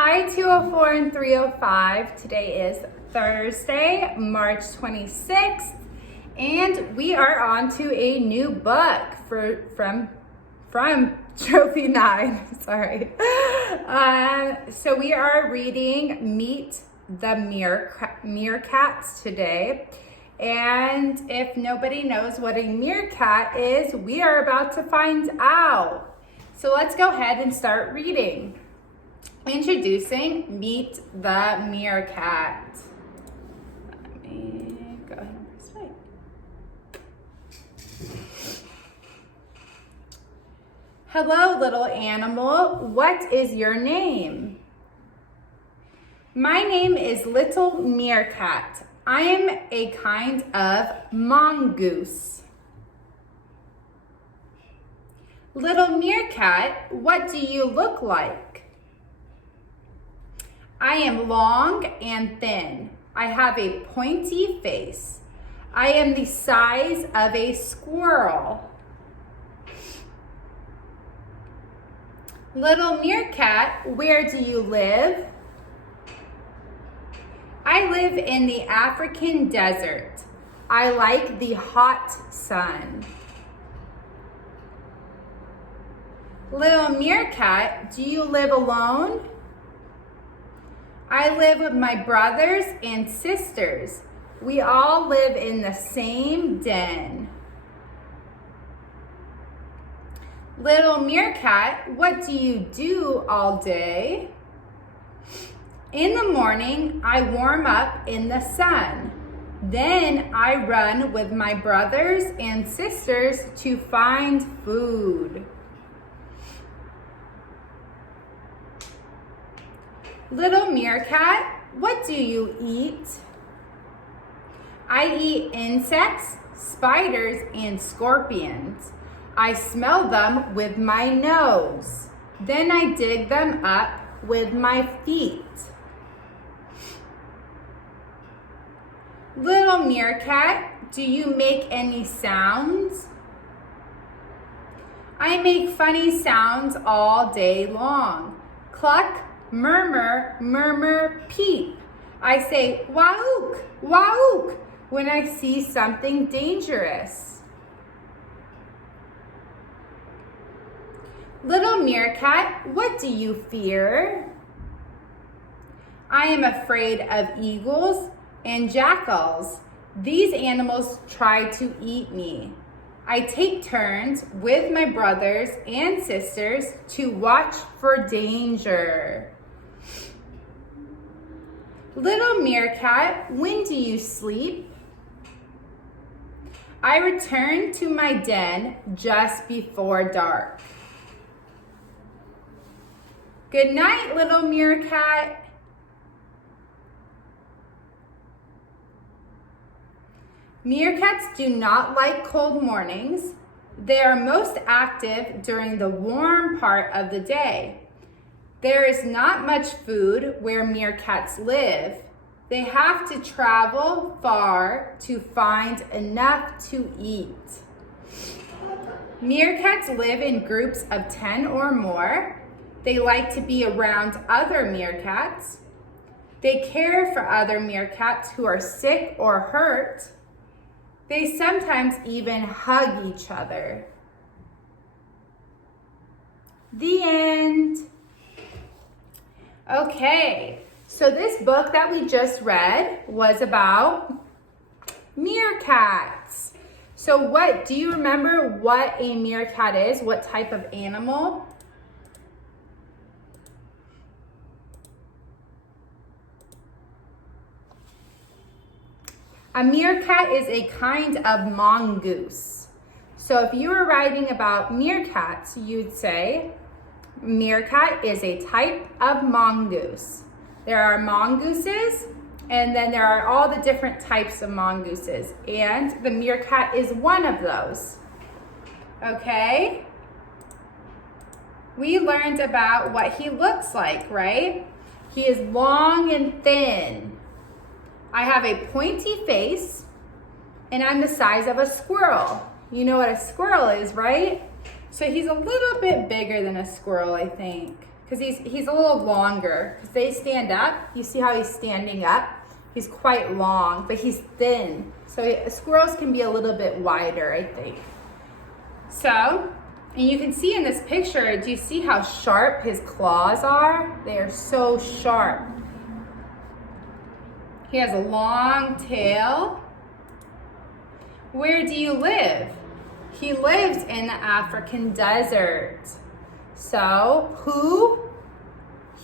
Hi 204 and 305. Today is Thursday, March 26th, and we are on to a new book from Trophy 9. Sorry. So we are reading Meet the Meerkats today. And if nobody knows what a meerkat is, we are about to find out. So let's go ahead and start reading. Introducing Meet the Meerkat. Let me go ahead and press play. Hello, little animal. What is your name? My name is Little Meerkat. I am a kind of mongoose. Little Meerkat, what do you look like? I am long and thin. I have a pointy face. I am the size of a squirrel. Little Meerkat, where do you live? I live in the African desert. I like the hot sun. Little Meerkat, do you live alone? I live with my brothers and sisters. We all live in the same den. Little Meerkat, what do you do all day? In the morning, I warm up in the sun. Then I run with my brothers and sisters to find food. Little Meerkat, what do you eat? I eat insects, spiders, and scorpions. I smell them with my nose. Then I dig them up with my feet. Little Meerkat, do you make any sounds? I make funny sounds all day long. Cluck, murmur, murmur, peep. I say waook, waook when I see something dangerous. Little Meerkat, what do you fear? I am afraid of eagles and jackals. These animals try to eat me. I take turns with my brothers and sisters to watch for danger. Little Meerkat, when do you sleep? I return to my den just before dark. Good night, little Meerkat. Meerkats do not like cold mornings. They are most active during the warm part of the day. There is not much food where meerkats live. They have to travel far to find enough to eat. Meerkats live in groups of 10 or more. They like to be around other meerkats. They care for other meerkats who are sick or hurt. They sometimes even hug each other. The end. Okay, so this book that we just read was about meerkats. So do you remember what a meerkat is? What type of animal? A meerkat is a kind of mongoose. So if you were writing about meerkats, you'd say, meerkat is a type of mongoose. There are mongooses, and then there are all the different types of mongooses, and the meerkat is one of those. Okay? We learned about what he looks like, right? He is long and thin. I have a pointy face, and I'm the size of a squirrel. You know what a squirrel is, right? So he's a little bit bigger than a squirrel, I think, because he's a little longer. Because they stand up. You see how he's standing up? He's quite long, but he's thin. So squirrels can be a little bit wider, I think. So, and you can see in this picture, do you see how sharp his claws are? They are so sharp. He has a long tail. Where do you live? He lives in the African desert. So, who?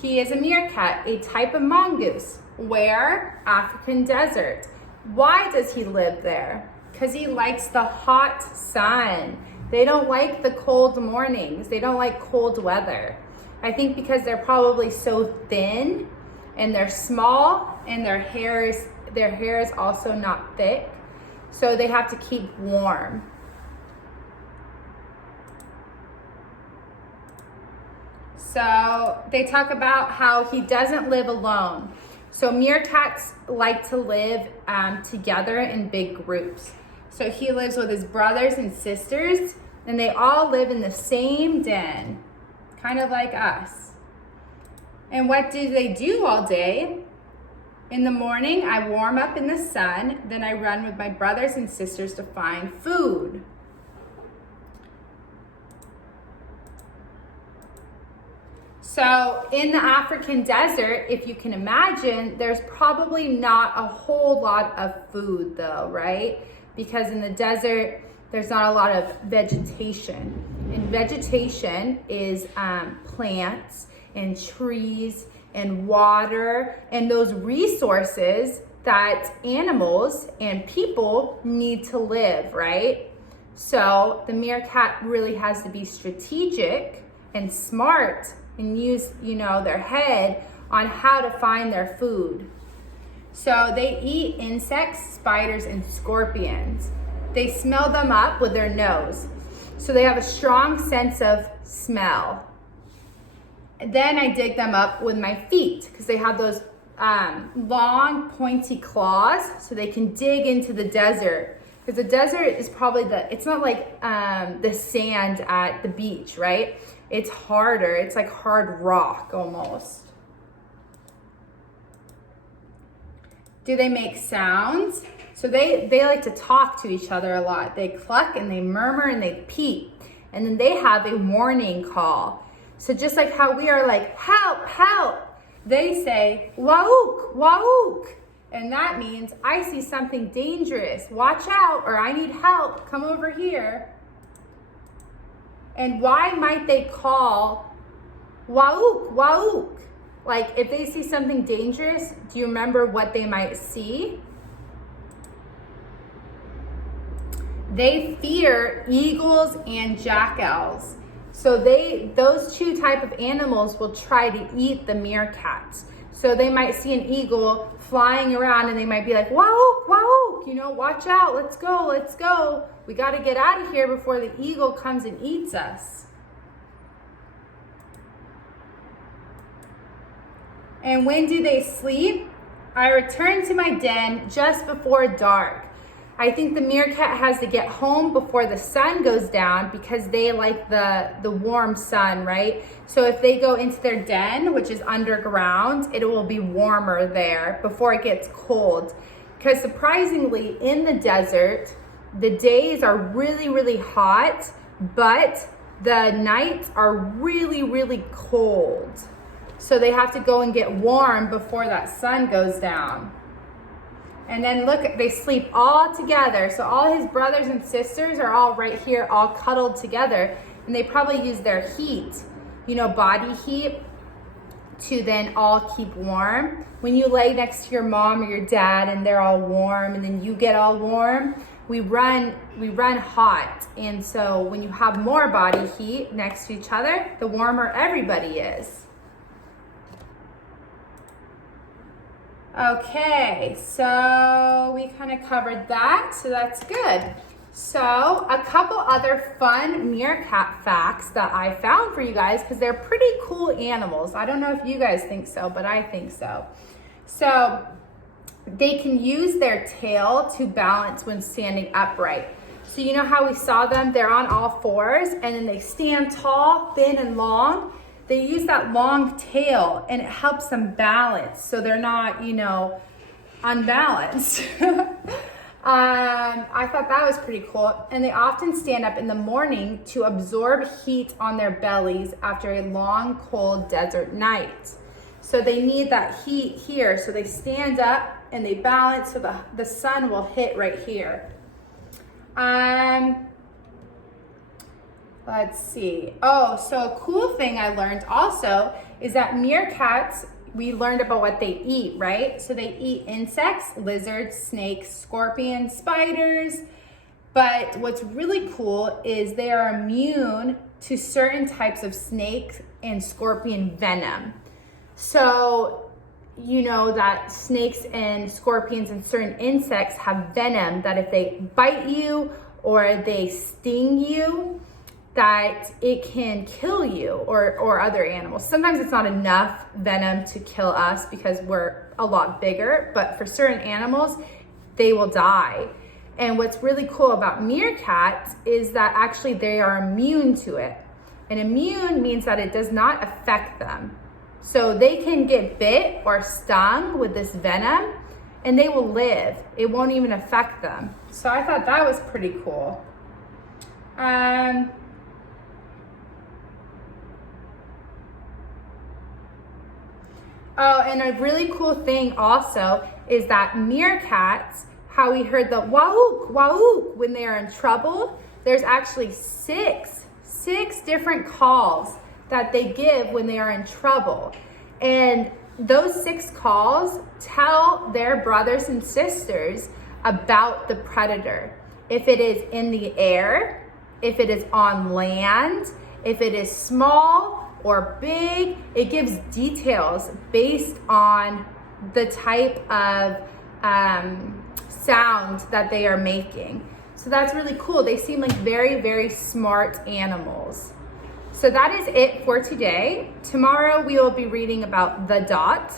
He is a meerkat, a type of mongoose. Where? African desert. Why does he live there? Because he likes the hot sun. They don't like the cold mornings. They don't like cold weather. I think because they're probably so thin and they're small and their hair is also not thick. So they have to keep warm. So they talk about how he doesn't live alone. So meerkats like to live together in big groups. So he lives with his brothers and sisters, and they all live in the same den, kind of like us. And what do they do all day? In the morning, I warm up in the sun, then I run with my brothers and sisters to find food. So in the African desert, if you can imagine, there's probably not a whole lot of food though, right? Because in the desert, there's not a lot of vegetation. And vegetation is plants and trees and water and those resources that animals and people need to live, right? So the meerkat really has to be strategic and smart and use, their head on how to find their food. So they eat insects, spiders, and scorpions. They smell them up with their nose. So they have a strong sense of smell. Then I dig them up with my feet because they have those long pointy claws so they can dig into the desert. Because the desert is probably it's not like the sand at the beach, right? It's harder. It's like hard rock almost. Do they make sounds? So they like to talk to each other a lot. They cluck and they murmur and they peep. And then they have a warning call. So just like how we are like, help, help, they say, waook, waook. And that means I see something dangerous. Watch out, or I need help. Come over here. And why might they call waook, waook? Like if they see something dangerous, do you remember what they might see? They fear eagles and jackals. So those two type of animals will try to eat the meerkats. So they might see an eagle flying around and they might be like, waook, waook, watch out, let's go, let's go. We got to get out of here before the eagle comes and eats us. And when do they sleep? I return to my den just before dark. I think the meerkat has to get home before the sun goes down because they like the warm sun, right? So if they go into their den, which is underground, it will be warmer there before it gets cold. Because surprisingly, in the desert, the days are really, really hot, but the nights are really, really cold. So they have to go and get warm before that sun goes down. And then look, they sleep all together. So all his brothers and sisters are all right here, all cuddled together. And they probably use their heat, body heat, to then all keep warm. When you lay next to your mom or your dad and they're all warm and then you get all warm, we run hot. And so when you have more body heat next to each other, the warmer everybody is. Okay, so we kind of covered that, so that's good. So a couple other fun meerkat facts that I found for you guys because they're pretty cool animals. I don't know if you guys think so, but I think so. So they can use their tail to balance when standing upright. So you know how we saw them? They're on all fours and then they stand tall, thin, and long. they use that long tail and it helps them balance so they're not, you know, unbalanced. I thought that was pretty cool. And they often stand up in the morning to absorb heat on their bellies after a long, cold desert night. So they need that heat here. So they stand up and they balance so the sun will hit right here. Let's see. Oh, so a cool thing I learned also is that meerkats, we learned about what they eat, right? So they eat insects, lizards, snakes, scorpions, spiders. But what's really cool is they are immune to certain types of snake and scorpion venom. So you know that snakes and scorpions and certain insects have venom that if they bite you or they sting you, that it can kill you or other animals. Sometimes it's not enough venom to kill us because we're a lot bigger, but for certain animals, they will die. And what's really cool about meerkats is that actually they are immune to it. And immune means that it does not affect them. So they can get bit or stung with this venom and they will live. It won't even affect them. So I thought that was pretty cool. Oh, and a really cool thing also is that meerkats, how we heard the wahook, wahook when they are in trouble, there's actually six different calls that they give when they are in trouble. And those 6 calls tell their brothers and sisters about the predator. If it is in the air, if it is on land, if it is small or big, it gives details based on the type of sound that they are making. So that's really cool. They seem like very, very smart animals. So that is it for today. Tomorrow we will be reading about the dot.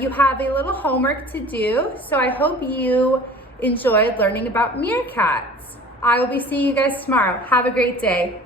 You have a little homework to do, so I hope you enjoyed learning about meerkats. I will be seeing you guys tomorrow. Have a great day.